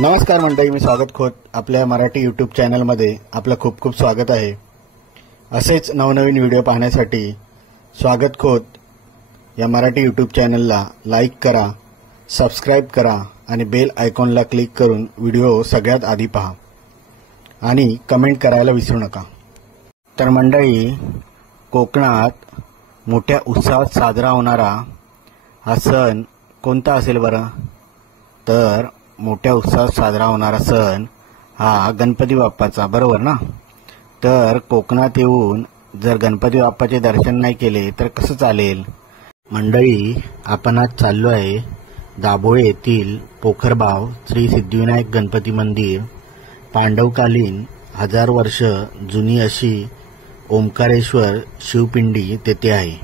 नमस्कार मंडळी, मी स्वागत खोत आपल्या मराठी यूट्यूब चॅनलमध्ये आपलं खूप खूप स्वागत आहे। असेच नवनवीन व्हिडिओ पाहण्यासाठी स्वागत खोत या मराठी यूट्यूब चॅनलला लाईक करा, सबस्क्राइब करा आणि बेल आयकॉनला क्लिक करून व्हिडिओ सगळ्यात आधी पहा आणि कमेंट करायला विसरू नका। तर मंडळी, कोकणात मोठ्या उत्साहात साजरा होणारा हा सण कोणता असेल बरं? तर मोठ्या उत्साहात साजरा होणारा सण हा गणपती बाप्पाचा, बरोबर ना? तर कोकणात येऊन जर गणपती बाप्पाचे दर्शन नाही केले तर कसं चालेल? मंडळी, आपण आज चाललो आहे दाभोळे येथील पोखरबाव श्री सिद्धिविनायक गणपती मंदिर। पांडवकालीन 1000 वर्ष जुनी अशी ओंकारेश्वर शिवपिंडी तेथे आहे।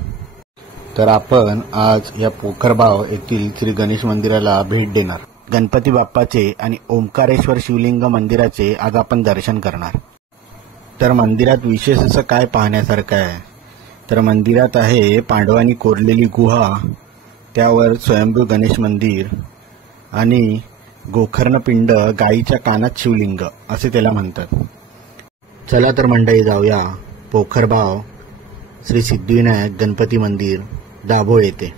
तर आपण आज या पोखरबाव येथील श्री गणेश मंदिराला भेट देणार। गणपती बाप्पाचे आणि ओंकारेश्वर शिवलिंग मंदिराचे आज आपण दर्शन करणार। तर मंदिरात विशेष असं काय पाहण्यासारखं आहे? तर मंदिरात आहे पांडवांनी कोरलेली गुहा, त्यावर स्वयंभू गणेश मंदिर आणि गोकर्णपिंड, गाईच्या कानात शिवलिंग असे त्याला म्हणतात। चला तर मंडळी, जाऊया पोखरबाव श्री सिद्धिविनायक गणपती मंदिर दाभोळे येथे।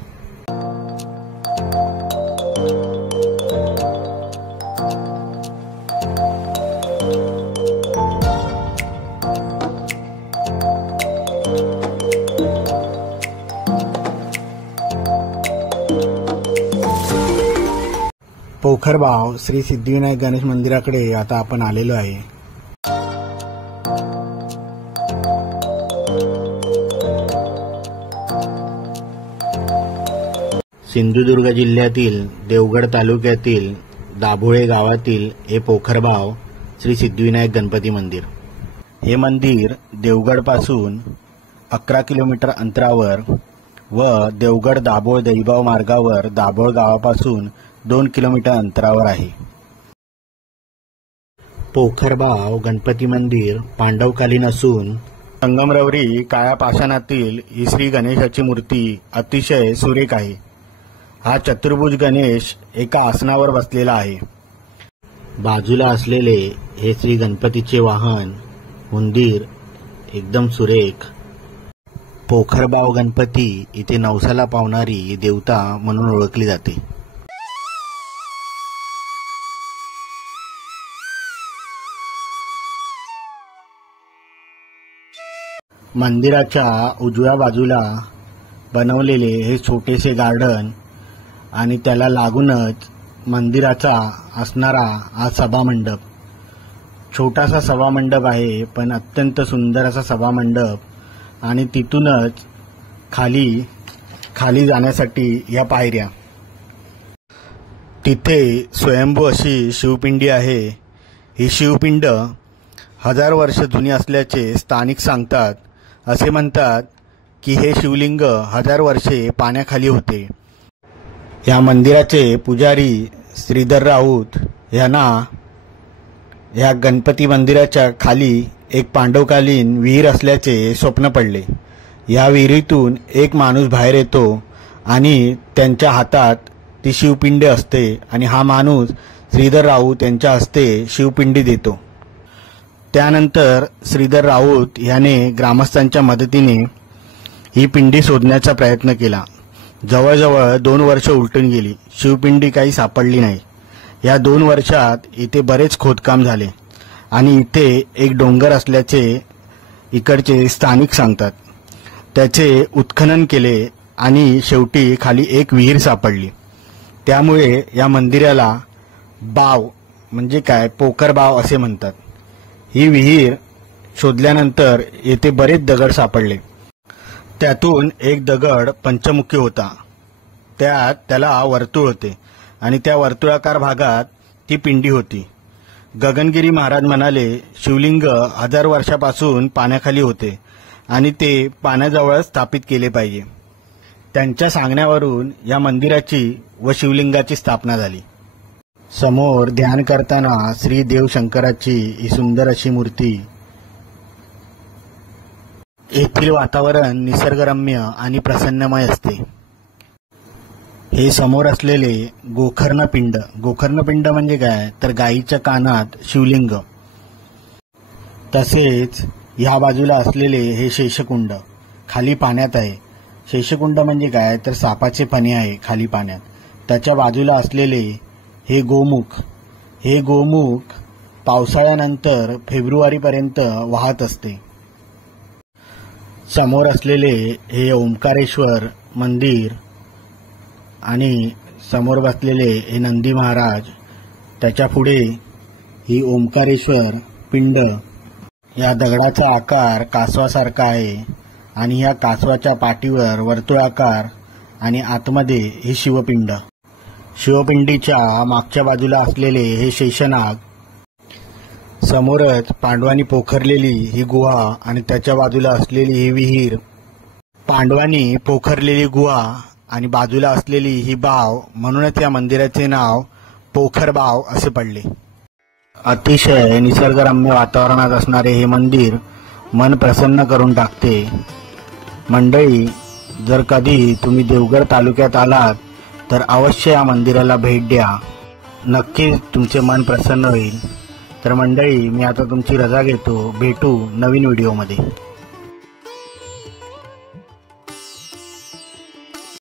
पोखरबाव श्री सिद्धिविनायक गणेश मंदिराकडे आता आपण आलेलो आहे। सिंधुदुर्ग जिल्ह्यातील देवगड तालुक्यातील दाभोळे गावातील हे पोखरबाव श्री सिद्धिविनायक गणपती मंदिर। हे मंदिर देवगड पासून 11 किलोमीटर अंतरावर व देवगड दाभोळ दैबाव मार्गावर दाभोळ गावापासून 2 किलोमीटर अंतरावर आहे। पोखरबाव गणपती मंदिर पांडवकालीन असून संगमरवरी काळ्या पाषाणातील ही श्री गणेशाची मूर्ती अतिशय सुरेख आहे। हा चतुर्भुज गणेश एका आसनावर बसलेला आहे। बाजूला असलेले हे श्री गणपतीचे वाहन उंदीर एकदम सुरेख। पोखरबाव गणपती इथे नवसाला पावणारी देवता म्हणून ओळखली जाते। मंदिराच्या उजव्या बाजूला बनवलेले हे छोटेसे गार्डन आणि त्याला लागूनच मंदिराचा असणारा हा सभामंडप, छोटासा सभामंडप आहे पण अत्यंत सुंदर असा सभामंडप। आणि तिथूनच खाली जाण्यासाठी या पायऱ्या। तिथे स्वयंभू अशी शिवपिंडी आहे। ही शिवपिंड 1000 वर्ष जुनी असल्याचे स्थानिक सांगतात। असे म्हणतात की हे शिवलिंग 1000 वर्षे पाण्याखाली होते। या मंदिराचे पुजारी श्रीधर राऊत यांना या गणपती मंदिराच्या खाली एक पांडवकालीन विहीर असल्याचे स्वप्न पडले। या विहिरीतून एक माणूस बाहेर येतो आणि त्यांच्या हातात ती शिवपिंडी असते आणि हा माणूस श्रीधर राऊत यांच्या हस्ते शिवपिंडी देतो। त्यानंतर श्रीधर राऊत याने ग्रामस्थांच्या मदतीने ही पिंडी शोधण्याचा प्रयत्न केला। जवळजवळ 2 वर्ष उलटून गेली, शिवपिंडी काही सापडली नाही। या 2 वर्षात इथे बरेच खोदकाम झाले आणि इथे एक डोंगर असल्याचे इकडचे स्थानिक सांगतात। त्याचे उत्खनन केले आणि शेवटी खाली एक विहीर सापडली। त्यामुळे या मंदिराला बाव म्हणजे काय, पोखरबाव असे म्हणतात। ही विहीर शोधल्यानंतर येथे बरेच दगड सापडले। त्यातून एक दगड पंचमुखी होता, त्याला वर्तुळ होते आणि त्या वर्तुळाकार भागात ती पिंडी होती। गगनगिरी महाराज म्हणाले, शिवलिंग 1000 वर्षापासून पाण्याखाली होते आणि ते पाण्याजवळ स्थापित केले पाहिजे। त्यांच्या सांगण्यावरून या मंदिराची व शिवलिंगाची स्थापना झाली। समोर ध्यान करताना श्री देवशंकराची ही सुंदर अशी मूर्ती। येथील वातावरण निसर्गरम्य आणि प्रसन्नमय असते। हे समोर असलेले गोकर्णपिंड, गोकर्णपिंड म्हणजे काय तर गायीच्या कानात शिवलिंग. तसेच ह्या बाजूला असलेले हे शेषकुंड खाली पाण्यात आहे. शेषकुंड म्हणजे काय तर सापाचे फणे आहे खाली पाण्यात. त्याच्या बाजूला असलेले हे गोमुख, हे गोमुख पावसाळ्यानंतर फेब्रुवारीपर्यंत वाहत असते. समोर असलेले हे ओंकारेश्वर मंदिर आणि समोर बसलेले हे नंदी महाराज, त्याच्या पुढे ही ओंकारेश्वर पिंड. या दगडाचा आकार कासवासारखा आहे आणि या कासवाच्या पाठीवर वर्तुळाकार आणि आतमध्ये हे शिवपिंड. शिवपिंडीच्या मागच्या बाजूला असलेले हे शेषनाग. समोरच पांडवांनी पोखरलेली ही गुहा आणि त्याच्या बाजूला असलेली ही विहीर. पांडवांनी पोखरलेली गुहा आणि बाजूला असलेली ही बाव, म्हणूनच या मंदिराचे नाव पोखर बाव असे पडले. अतिशय निसर्गरम्य वातावरणात असणारे हे मंदिर मन प्रसन्न करून टाकते. मंडळी, जर कधी तुम्ही देवगड तालुक्यात आलात तर अवश्य या मंदिराला भेट द्या. नक्कीच तुमचे मन प्रसन्न होईल. तर मंडळी, मी आता तुमची रजा घेतो. भेटू नवीन व्हिडिओमध्ये.